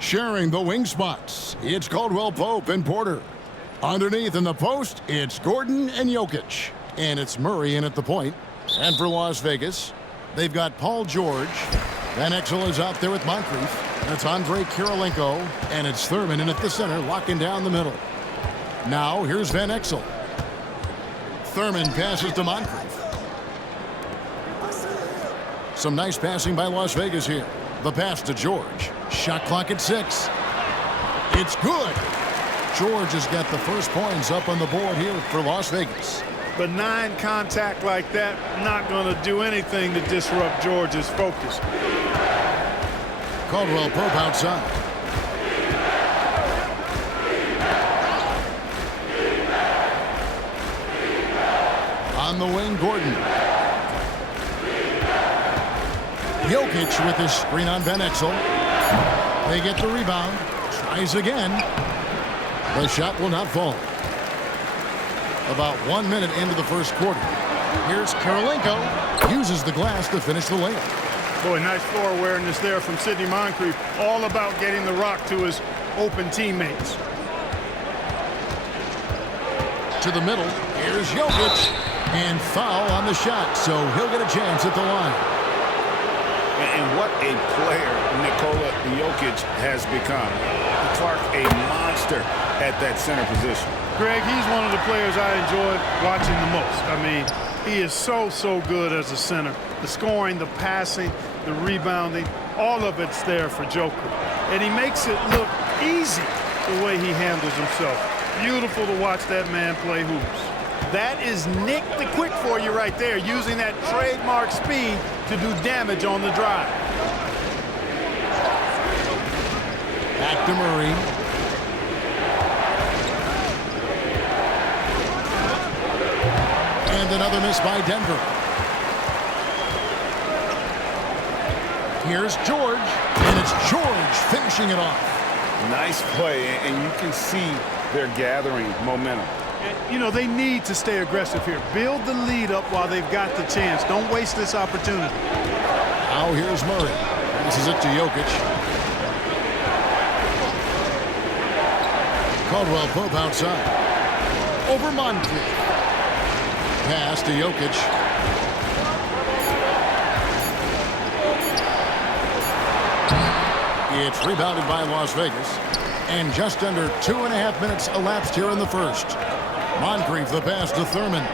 Sharing the wing spots, it's Caldwell Pope and Porter. Underneath in the post, it's Gordon and Jokic. And it's Murray in at the point. And for Las Vegas, they've got Paul George. Van Exel is out there with Moncrief. That's Andre Kirilenko. And it's Thurman in at the center, locking down the middle. Now, here's Van Exel. Thurman passes to Moncrief. Some nice passing by Las Vegas here. The pass to George. Shot clock at 6. It's good. George has got the first points up on the board here for Las Vegas. Benign contact like that, not going to do anything to disrupt George's focus. Caldwell Pope outside. On the wing, Gordon. Jokic with his screen on Van Exel. They get the rebound. Tries again. The shot will not fall. About 1 minute into the first quarter. Here's Kirilenko. Uses the glass to finish the layup. Boy, nice floor awareness there from Sidney Moncrief. All about getting the rock to his open teammates. To the middle. Here's Jokic. And foul on the shot, so he'll get a chance at the line. And what a player Nikola Jokic has become. Clark, a monster at that center position. Greg, he's one of the players I enjoy watching the most. I mean, he is so good as a center. The scoring, the passing, the rebounding, all of it's there for Joker. And he makes it look easy the way he handles himself. Beautiful to watch that man play hoops. That is Nick the Quick for you right there, using that trademark speed to do damage on the drive. Back to Murray. And another miss by Denver. Here's George, and it's George finishing it off. Nice play, and you can see they're gathering momentum. You know, they need to stay aggressive here. Build the lead up while they've got the chance. Don't waste this opportunity. Now here's Murray. This is it to Jokic. Caldwell Pope outside. Over Moncrief. Pass to Jokic. It's rebounded by Las Vegas. And just under 2.5 minutes elapsed here in the first. Moncrief the pass to Thurman.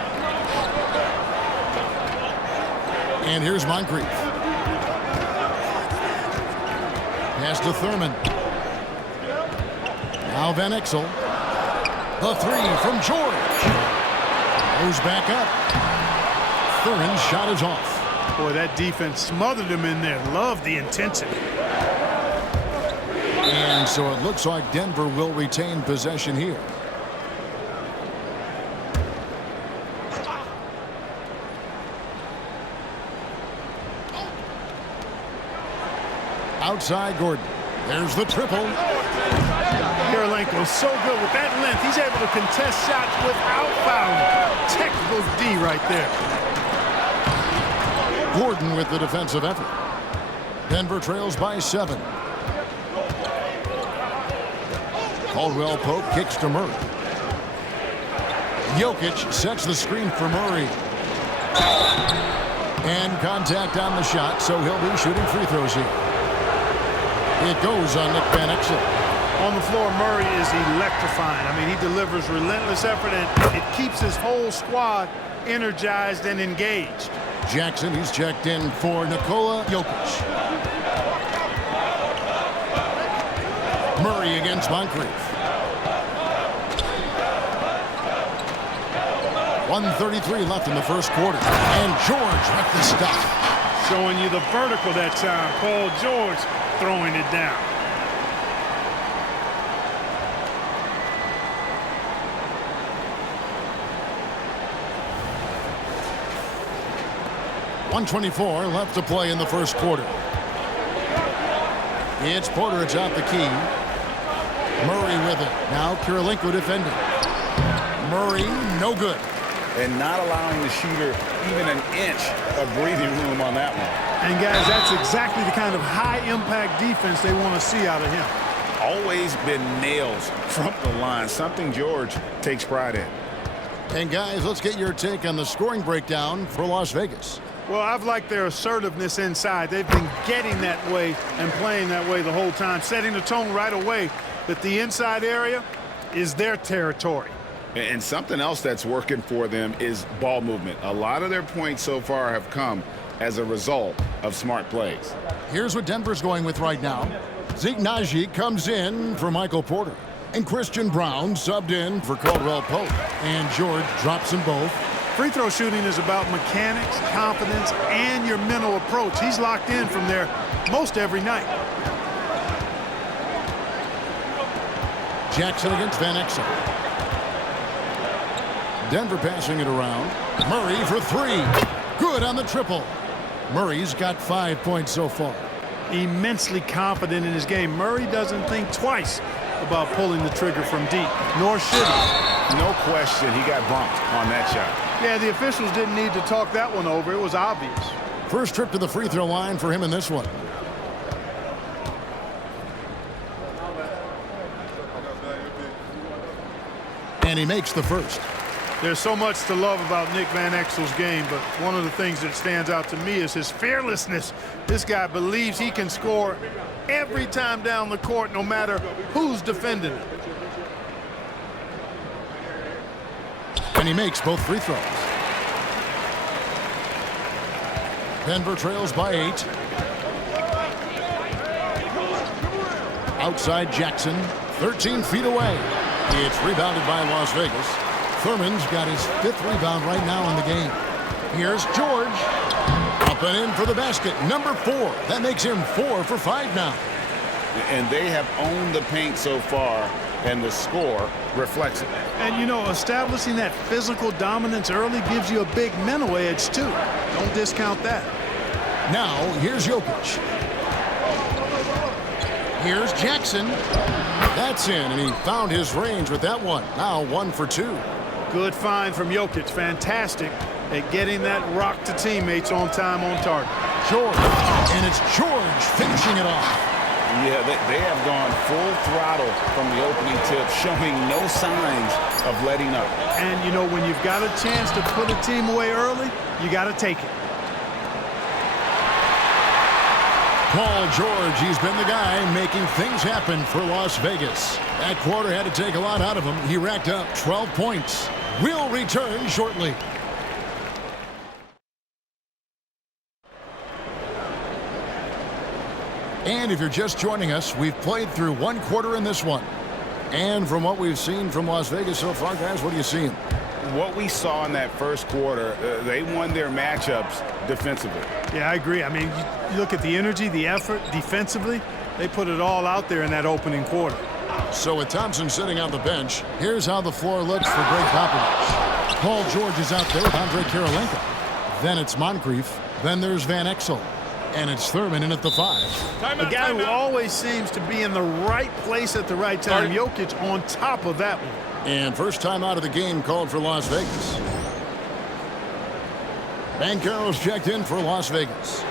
And here's Moncrief. Pass to Thurman. Now Van Exel. The three from George. Goes back up. Thurman's shot is off. Boy, that defense smothered him in there. Love the intensity. And so it looks like Denver will retain possession here. Outside Gordon. There's the triple. Kirilenko is so good with that length. He's able to contest shots without fouling. Technical D right there. Gordon with the defensive effort. Denver trails by 7. Caldwell Pope kicks to Murray. Jokic sets the screen for Murray. And contact on the shot, so he'll be shooting free throws here. It goes on Nick Van Exel. On the floor, Murray is electrifying. I mean, he delivers relentless effort, and it keeps his whole squad energized and engaged. Jackson, he's checked in for Nikola Jokic. Murray against Moncrief. 1:33 left in the first quarter. And George with the stop. Showing you the vertical that time. Paul George throwing it down. .124 left to play in the first quarter. It's Porter, it's out the key. Murray with it. Now Kirilenko defending. Murray, no good. And not allowing the shooter even an inch of breathing room on that one. And guys, that's exactly the kind of high-impact defense they want to see out of him. always been nails from the line, something George takes pride in. And guys, let's get your take on the scoring breakdown for Las Vegas. Well, I've liked their assertiveness inside. They've been getting that way and playing that way the whole time, setting the tone right away that the inside area is their territory. And something else that's working for them is ball movement. A lot of their points so far have come as a result of smart plays. Here's what Denver's going with right now. Zeke Naji comes in for Michael Porter. And Christian Brown subbed in for Caldwell Pope. And George drops them both. Free throw shooting is about mechanics, confidence, and your mental approach. He's locked in from there most every night. Jackson against Van Exel. Denver passing it around. Murray for three. Good on the triple. Murray's got 5 points so far. Immensely confident in his game. Murray doesn't think twice about pulling the trigger from deep, nor should he. No question he got bumped on that shot. Yeah, the officials didn't need to talk that one over. It was obvious. First trip to the free throw line for him in this one. And he makes the first. There's so much to love about Nick Van Exel's game, but one of the things that stands out to me is his fearlessness. This guy believes he can score every time down the court, no matter who's defending him. And he makes both free throws. Denver trails by 8. Outside Jackson, 13 feet away. It's rebounded by Las Vegas. Thurman's got his 5th rebound right now in the game. Here's George. Up and in for the basket. Number 4. That makes him 4 for 5 now. And they have owned the paint so far, and the score reflects it. And, you know, establishing that physical dominance early gives you a big mental edge, too. Don't discount that. Now, here's Jokic. Here's Jackson. That's in, and he found his range with that one. Now 1 for 2. Good find from Jokic. Fantastic at getting that rock to teammates on time, on target. George, and it's George finishing it off. Yeah, they have gone full throttle from the opening tip, showing no signs of letting up. And, you know, when you've got a chance to put a team away early, you got to take it. Paul George, he's been the guy making things happen for Las Vegas. That quarter had to take a lot out of him. He racked up 12 points. We'll return shortly. And if you're just joining us, we've played through 1 quarter in this one. And from what we've seen from Las Vegas so far, guys, what are you seeing? What we saw in that first quarter, they won their matchups defensively. Yeah, I agree. I mean, you look at the energy, the effort defensively, they put it all out there in that opening quarter. So with Thompson sitting on the bench, here's how the floor looks for Greg Popovich. Paul George is out there with Andre Kirilenko. Then it's Moncrief. Then there's Van Exel. And it's Thurman in at the 5. A guy who always seems to be in the right place at the right time. Jokic on top of that one. And first time out of the game called for Las Vegas. Banchero's checked in for Las Vegas.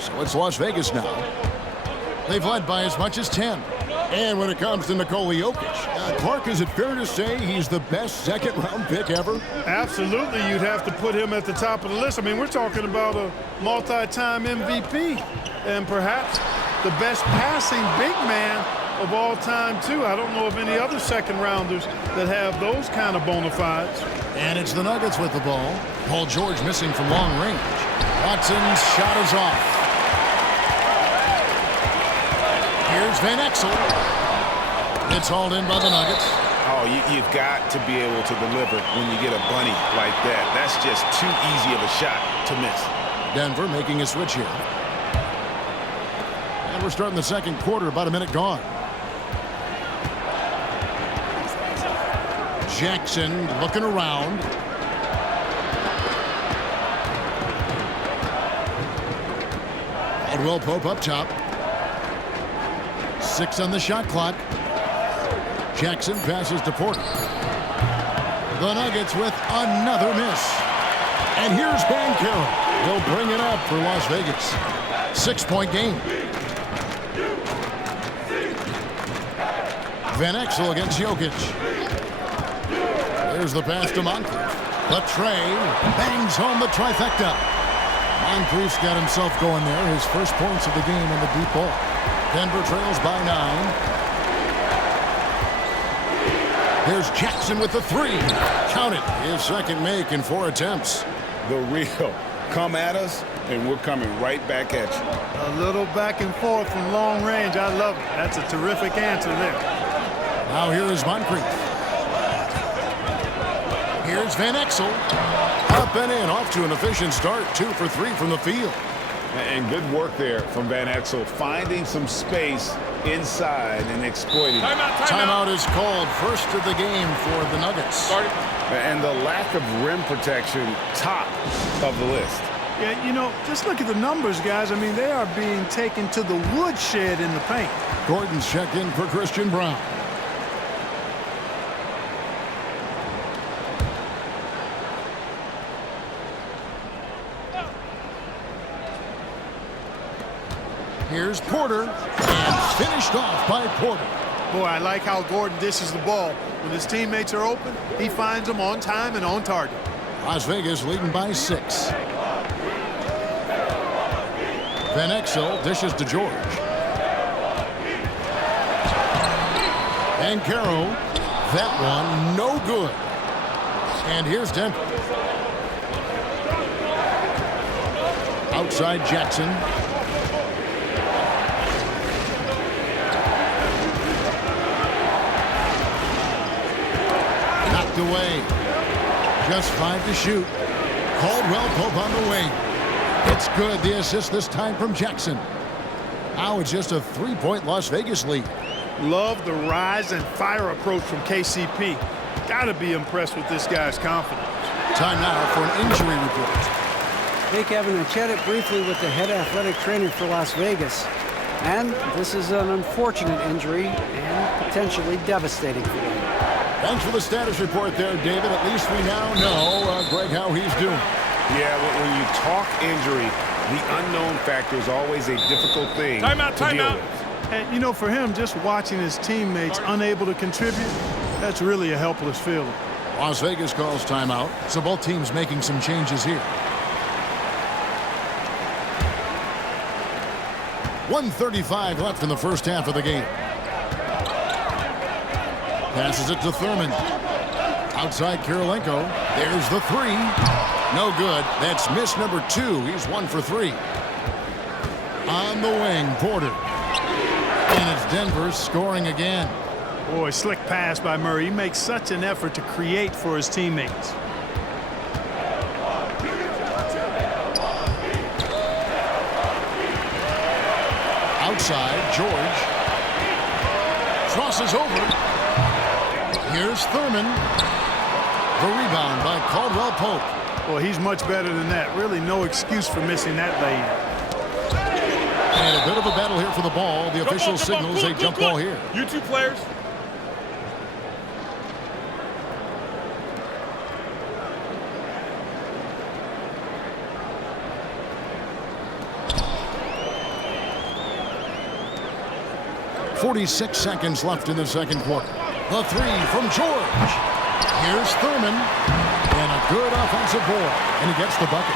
So it's Las Vegas now. They've led by as much as 10. And when it comes to Nikola Jokic, Clark, is it fair to say he's the best second-round pick ever? Absolutely, you'd have to put him at the top of the list. I mean, we're talking about a multi-time MVP and perhaps the best passing big man of all time, too. I don't know of any other second-rounders that have those kind of bona fides. And it's the Nuggets with the ball. Paul George missing from long range. Watson's shot is off. Here's Van Exel. It's hauled in by the Nuggets. Oh, you've got to be able to deliver when you get a bunny like that. That's just too easy of a shot to miss. Denver making a switch here. And we're starting the second quarter, about a minute gone. Jackson looking around. Caldwell Pope up top. 6 on the shot clock. Jackson passes to Porter. The Nuggets with another miss. And here's Banchero. He'll bring it up for Las Vegas. 6-point game. Van Exel against Jokic. There's the pass to Moncrief. The tray bangs home the trifecta. Moncrief's got himself going there. His first points of the game in the deep ball. Denver trails by 9. Here's Jackson with the 3. Count it. His second make in 4 attempts. The real. Come at us, and we're coming right back at you. A little back and forth from long range. I love it. That's a terrific answer there. Now here is Moncrief. Here's Van Exel. Up and in, off to an efficient start. 2 for 3 from the field. And good work there from Van Exel, finding some space inside and exploiting. Timeout is called. First of the game for the Nuggets. And the lack of rim protection, top of the list. Yeah, you know, just look at the numbers, guys. I mean, they are being taken to the woodshed in the paint. Gordon's checked in for Christian Brown. Here's Porter, and finished off by Porter. Boy, I like how Gordon dishes the ball. When his teammates are open, he finds them on time and on target. Las Vegas leading by 6. Van Exel dishes to George. And Caro, that one no good. And here's Denver. Outside Jackson. Knocked away. Just 5 to shoot. Caldwell Pope on the wing. It's good. The assist this time from Jackson. Now it's just a 3-point Las Vegas lead. Love the rise and fire approach from KCP. Got to be impressed with this guy's confidence. Time now for an injury report. Hey, Kevin, I chatted briefly with the head athletic trainer for Las Vegas. And this is an unfortunate injury and potentially devastating for them. Thanks for the status report there, David. At least we now know, Greg, how he's doing. Yeah, when you talk injury, the unknown factor is always a difficult thing to deal with. And, you know, for him, just watching his teammates unable to contribute, that's really a helpless feeling. Las Vegas calls timeout, so both teams making some changes here. 1:35 left in the first half of the game. Passes it to Thurman. Outside Kirilenko. There's the 3. No good. That's miss number 2. He's 1 for 3. On the wing, Porter. And it's Denver scoring again. Boy, slick pass by Murray. He makes such an effort to create for his teammates. Outside, George. Crosses over. Here's Thurman. The rebound by Caldwell Pope. Well, he's much better than that. Really no excuse for missing that lay-in. And a bit of a battle here for the ball. The official signals a jump ball here. You two players. .46 seconds left in the second quarter. The 3 from George. Here's Thurman. And a good offensive board. And he gets the bucket.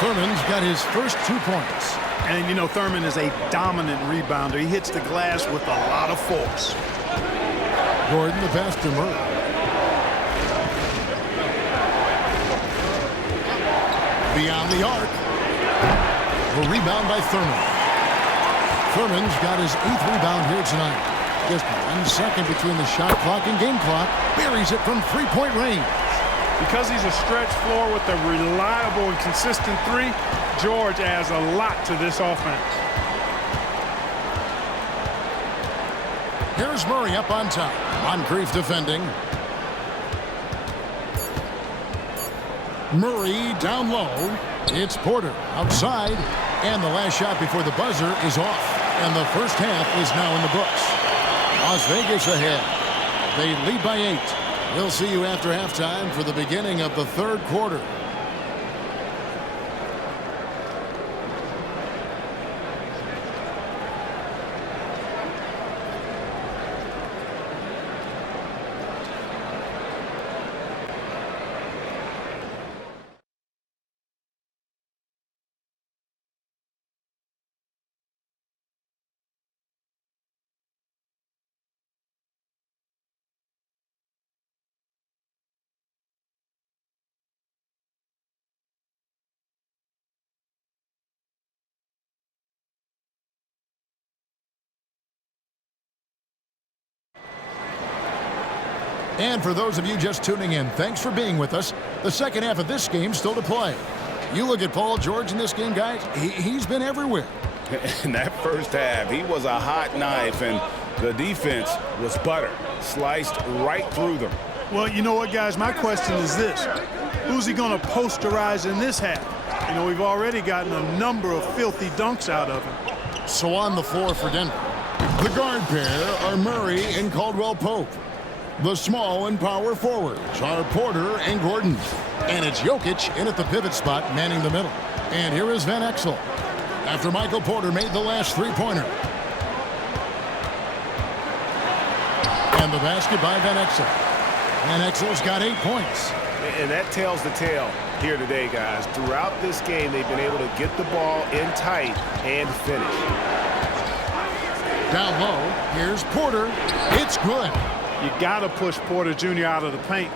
Thurman's got his first 2 points. And, you know, Thurman is a dominant rebounder. He hits the glass with a lot of force. Gordon, the pass to Murray. Beyond the arc. The rebound by Thurman. Thurman's got his 8th rebound here tonight. Just 1 second between the shot clock and game clock. Buries it from 3-point range. Because he's a stretch floor with a reliable and consistent 3, George adds a lot to this offense. Here's Murray up on top. Moncrief defending. Murray down low. It's Porter outside. And the last shot before the buzzer is off. And the first half is now in the books. Las Vegas ahead. They lead by 8. We'll see you after halftime for the beginning of the third quarter. And for those of you just tuning in, thanks for being with us. The second half of this game still to play. You look at Paul George in this game, guys, he's been everywhere. In that first half, he was a hot knife, and the defense was butter, sliced right through them. Well, you know what, guys? My question is this. Who's he going to posterize in this half? You know, we've already gotten a number of filthy dunks out of him. So on the floor for Denver, the guard pair are Murray and Caldwell-Pope. The small and power forwards are Porter and Gordon. And it's Jokic in at the pivot spot, manning the middle. And here is Van Exel after Michael Porter made the last three-pointer. And the basket by Van Exel. Van Exel's got 8 points. And that tells the tale here today, guys. Throughout this game, they've been able to get the ball in tight and finish. Down low, here's Porter. It's good. You got to push Porter Jr. out of the paint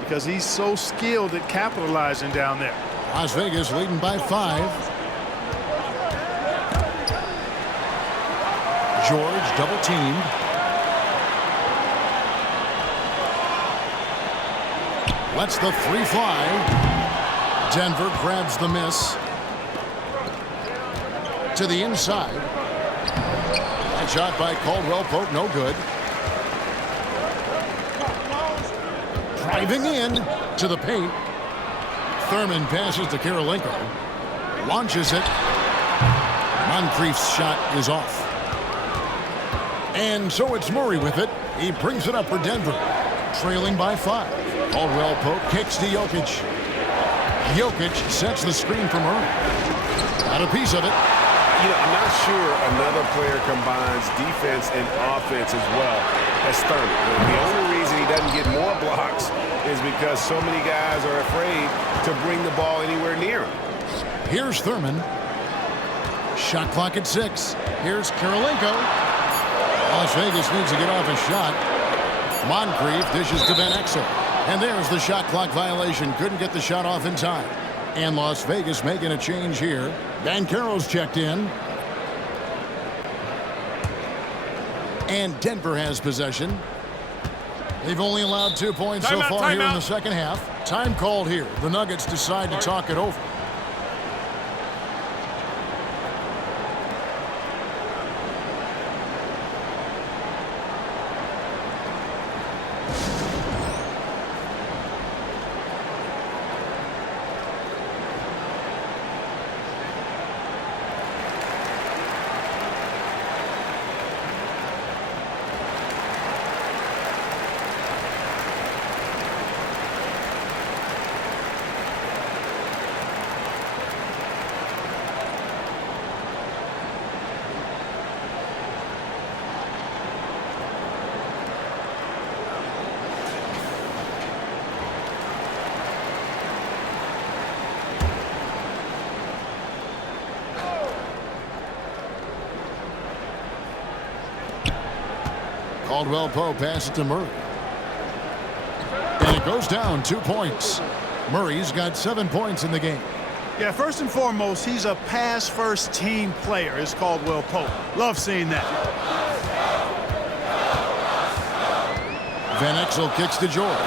because he's so skilled at capitalizing down there. Las Vegas leading by 5. George double teamed. Lets the three fly. Denver grabs the miss. To the inside. That shot by Caldwell-Pope, no good. Driving in to the paint. Thurman passes to Karolinko. Launches it. Moncrief's shot is off. And so it's Murray with it. He brings it up for Denver. Trailing by 5. Caldwell-Pope kicks to Jokic. Jokic sets the screen for Murray. Got a piece of it. You know, I'm not sure another player combines defense and offense as well as Thurman. The only reason he doesn't get more blocks is because so many guys are afraid to bring the ball anywhere near him. Here's Thurman. Shot clock at 6. Here's Karolinko. Las Vegas needs to get off a shot. Moncrief dishes to Van Exel. And there's the shot clock violation. Couldn't get the shot off in time. And Las Vegas making a change here. Banchero's checked in. And Denver has possession. They've only allowed 2 points so far here in the second half. Time called here. The Nuggets decide to talk it over. Caldwell-Pope passes to Murray. And it goes down 2 points. Murray's got 7 points in the game. Yeah, first and foremost, he's a pass-first team player, is Caldwell-Pope. Love seeing that. Van Exel kicks to George.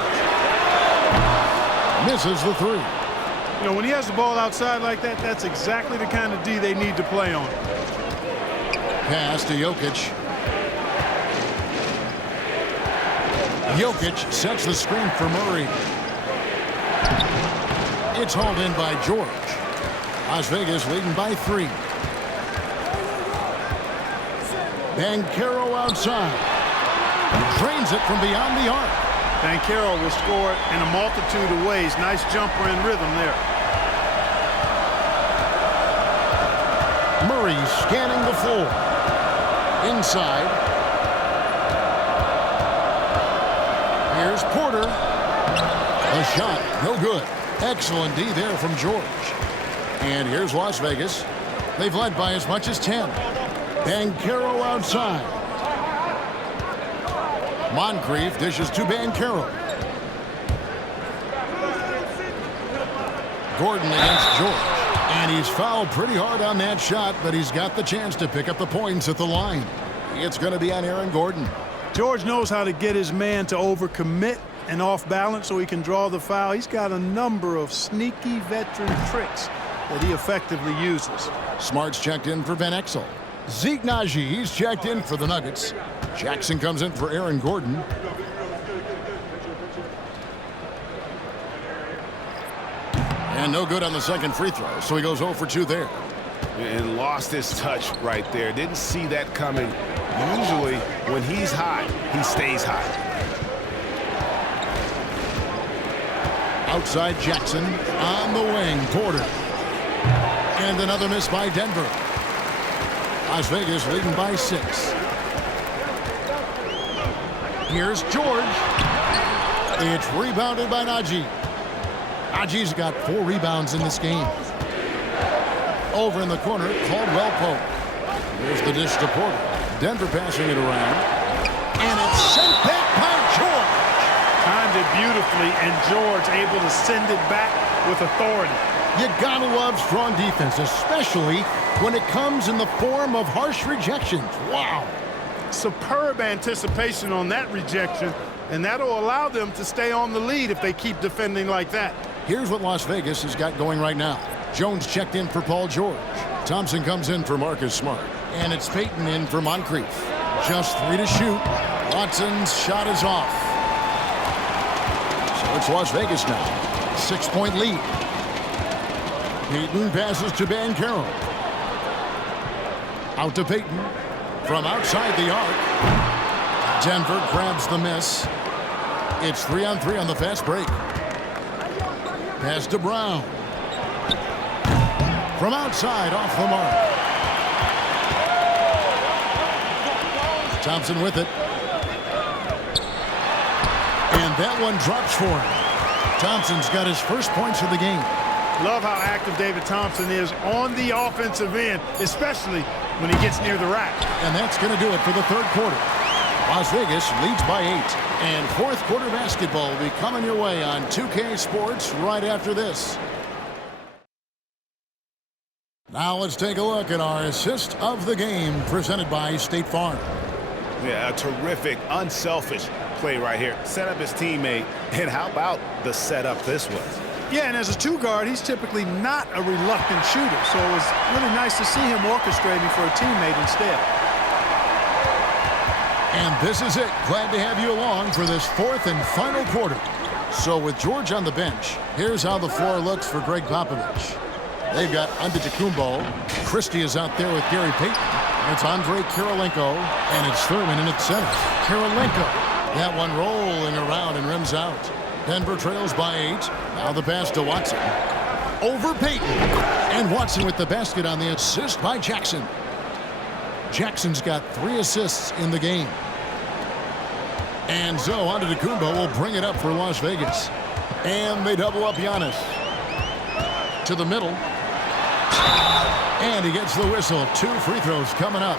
Misses the 3. You know, when he has the ball outside like that, that's exactly the kind of D they need to play on. Pass to Jokic. Jokic sets the screen for Murray. It's hauled in by George. Las Vegas leading by 3. Banchero outside. Drains it from beyond the arc. Banchero will score it in a multitude of ways. Nice jumper and rhythm there. Murray scanning the floor. Inside. Here's Porter. A shot, no good. Excellent D there from George. And here's Las Vegas. They've led by as much as 10. Banchero outside. Moncrief dishes to Banchero. Gordon against George. And he's fouled pretty hard on that shot, but he's got the chance to pick up the points at the line. It's going to be on Aaron Gordon. George knows how to get his man to overcommit and off balance so he can draw the foul. He's got a number of sneaky veteran tricks that he effectively uses. Smart's checked in for Van Exel. Zeke Naji, he's checked in for the Nuggets. Jackson comes in for Aaron Gordon. And no good on the second free throw, so he goes 0 for 2 there. And lost his touch right there. Didn't see that coming. Usually, when he's hot, he stays hot. Outside Jackson, on the wing, Porter. And another miss by Denver. Las Vegas leading by 6. Here's George. It's rebounded by Naji. Naji's got 4 rebounds in this game. Over in the corner, Caldwell Pope. Here's the dish to Porter. Denver passing it around. And it's sent back by George. Timed it beautifully, and George able to send it back with authority. You gotta love strong defense, especially when it comes in the form of harsh rejections. Wow. Superb anticipation on that rejection, and that'll allow them to stay on the lead if they keep defending like that. Here's what Las Vegas has got going right now. Jones checked in for Paul George. Thompson comes in for Marcus Smart. And it's Payton in for Moncrief. Just 3 to shoot. Watson's shot is off. So it's Las Vegas now. 6-point lead. Payton passes to Banchero. Out to Payton. From outside the arc. Denver grabs the miss. It's 3-on-3 on the fast break. Pass to Brown. From outside, off the mark. Thompson with it. And that one drops for him. Thompson's got his first points of the game. Love how active David Thompson is on the offensive end, especially when he gets near the rack. And that's going to do it for the third quarter. Las Vegas leads by 8. And fourth quarter basketball will be coming your way on 2K Sports right after this. Now let's take a look at our assist of the game presented by State Farm. Yeah, a terrific, unselfish play right here. Set up his teammate, and how about the setup this was? Yeah, and as a 2 guard, he's typically not a reluctant shooter, so it was really nice to see him orchestrating for a teammate instead. And this is it. Glad to have you along for this fourth and final quarter. So with George on the bench, here's how the floor looks for Greg Popovich. They've got Antetokounmpo. Christie is out there with Gary Payton. It's Andre Kirilenko, and it's Thurman in at center. Kirilenko. That one rolling around and rims out. Denver trails by 8. Now the pass to Watson. Over Payton. And Watson with the basket on the assist by Jackson. Jackson's got 3 assists in the game. And so Antetokounmpo will bring it up for Las Vegas. And they double up Giannis. To the middle. And he gets the whistle. 2 free throws coming up.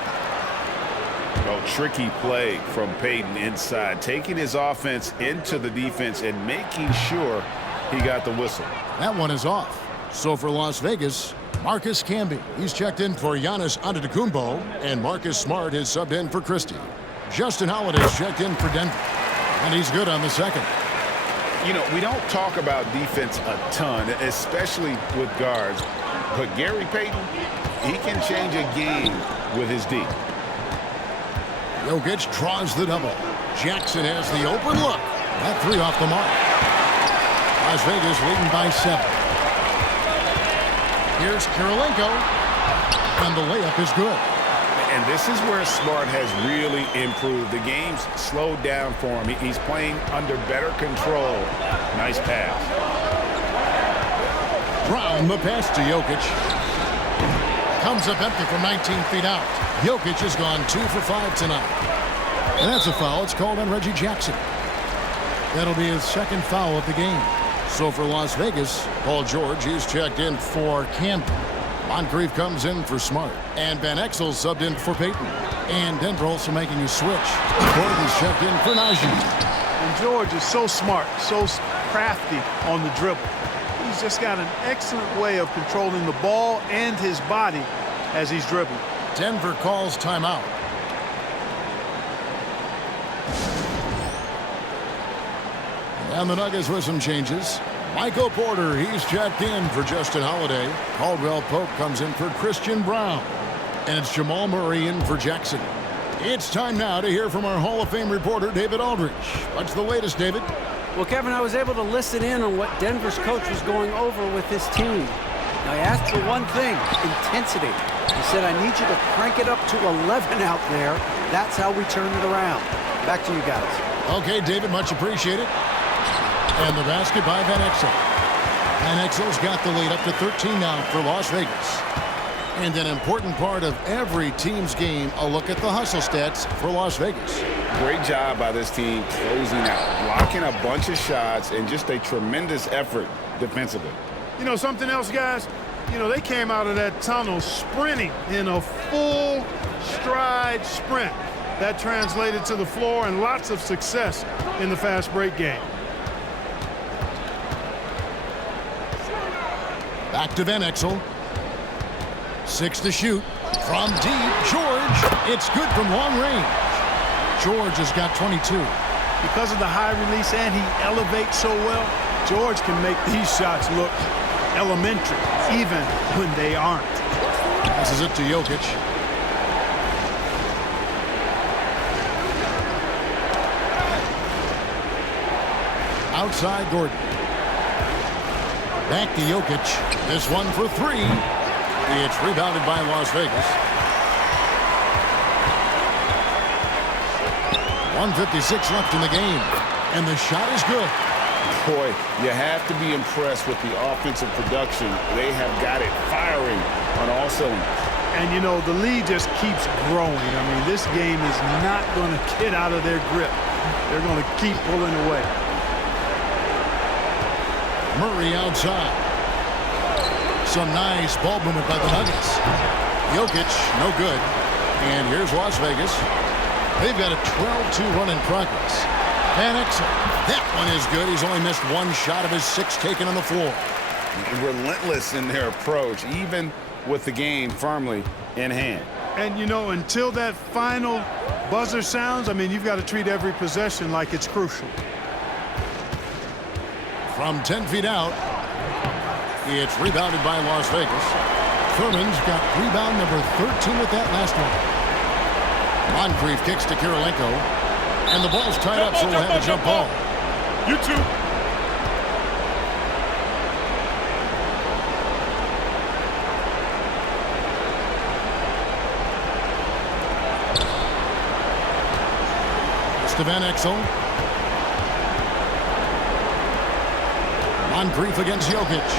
Oh, tricky play from Payton inside, taking his offense into the defense and making sure he got the whistle. That one is off. So for Las Vegas, Marcus Camby. He's checked in for Giannis Antetokounmpo, and Marcus Smart is subbed in for Christie. Justin Holiday's checked in for Denver, and he's good on the second. You know, we don't talk about defense a ton, especially with guards, but Gary Payton, he can change a game with his D. Jokic draws the double. Jackson has the open look. That 3 off the mark. Las Vegas leading by 7. Here's Kirilenko. And the layup is good. And this is where Smart has really improved. The game's slowed down for him. He's playing under better control. Nice pass. Brown, the pass to Jokic. Comes up empty from 19 feet out. Jokic has gone 2 for 5 tonight. And that's a foul. It's called on Reggie Jackson. That'll be his second foul of the game. So for Las Vegas, Paul George is checked in for Camden. Moncrief comes in for Smart. And Van Exel subbed in for Payton. And Denver also making a switch. Gordon's checked in for Naji. And George is so smart, so crafty on the dribble. He's just got an excellent way of controlling the ball and his body as he's dribbling. Denver calls timeout. And the Nuggets with some changes. Michael Porter, he's checked in for Justin Holiday. Caldwell Pope comes in for Christian Brown. And it's Jamal Murray in for Jackson. It's time now to hear from our Hall of Fame reporter, David Aldridge. What's the latest, David? Well, Kevin, I was able to listen in on what Denver's coach was going over with his team. Now, he asked for one thing, intensity. He said, I need you to crank it up to 11 out there. That's how we turn it around. Back to you guys. Okay, David, much appreciated. And the basket by Van Exel. Van Exel's got the lead up to 13 now for Las Vegas. And an important part of every team's game, a look at the hustle stats for Las Vegas. Great job by this team closing out, blocking a bunch of shots, and just a tremendous effort defensively. You know, something else, guys? You know, they came out of that tunnel sprinting in a full stride sprint. That translated to the floor and lots of success in the fast break game. Back to Van Exel. 6 to shoot. From deep, George. It's good from long range. George has got 22. Because of the high release and he elevates so well, George can make these shots look elementary, even when they aren't. Passes it to Jokic. Outside Gordon. Back to Jokic. This one for 3. It's rebounded by Las Vegas. 1:56 left in the game. And the shot is good. Boy, you have to be impressed with the offensive production. They have got it firing on all cylinders. And, you know, the lead just keeps growing. I mean, this game is not going to get out of their grip. They're going to keep pulling away. Murray outside. Some nice ball movement by the Nuggets. Jokic, no good. And here's Las Vegas. They've got a 12-2 run in progress. Van Exel. That one is good. He's only missed one shot of his 6 taken on the floor. Relentless in their approach, even with the game firmly in hand. And, you know, until that final buzzer sounds, I mean, you've got to treat every possession like it's crucial. From 10 feet out, it's rebounded by Las Vegas. Thurman's got rebound number 13 with that last one. Moncrief kicks to Kirilenko. And the ball's tied up, so we'll have a jump ball. You too. It's to Van Exel. Moncrief against Jokic.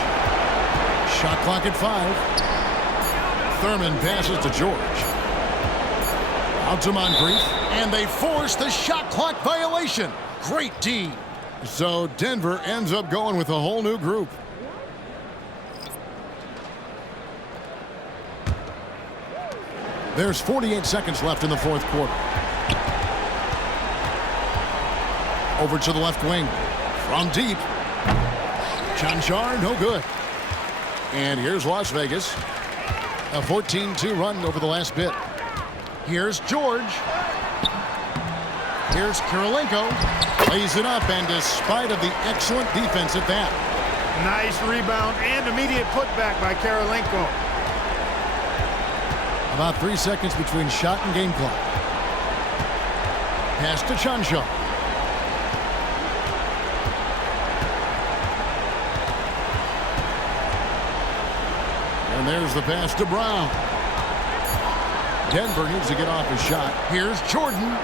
Shot clock at 5. Thurman passes to George. Out to Moncrief. And they force the shot clock violation. Great D. So Denver ends up going with a whole new group. There's 48 seconds left in the fourth quarter. Over to the left wing. From deep. Chanchar, no good. And here's Las Vegas. A 14-2 run over the last bit. Here's George. Here's Kirilenko. Lays it up, and despite of the excellent defense at that. Nice rebound and immediate putback by Kirilenko. About 3 seconds between shot and game clock. Pass to Chanchar. And there's the pass to Brown. Denver needs to get off his shot. Here's Jordan.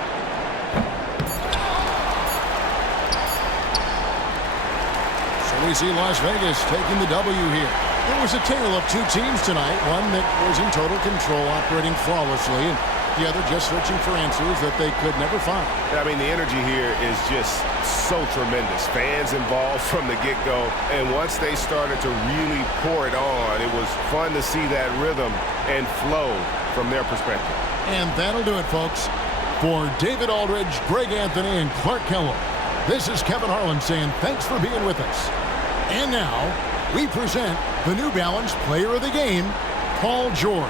So we see Las Vegas taking the W here. It was a tale of 2 teams tonight. One that was in total control, operating flawlessly, and the other just searching for answers that they could never find. I mean, the energy here is just so tremendous. Fans involved from the get-go, and once they started to really pour it on, it was fun to see that rhythm and flow from their perspective. And that'll do it, folks. For David Aldridge, Greg Anthony, and Clark Kellogg, this is Kevin Harlan saying thanks for being with us. And now, we present the New Balance Player of the Game, Paul George.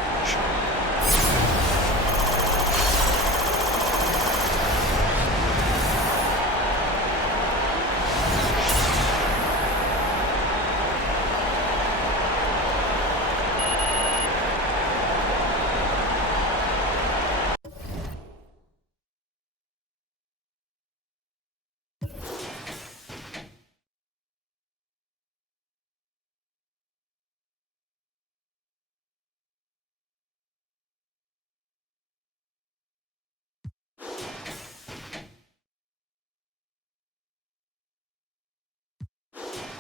it.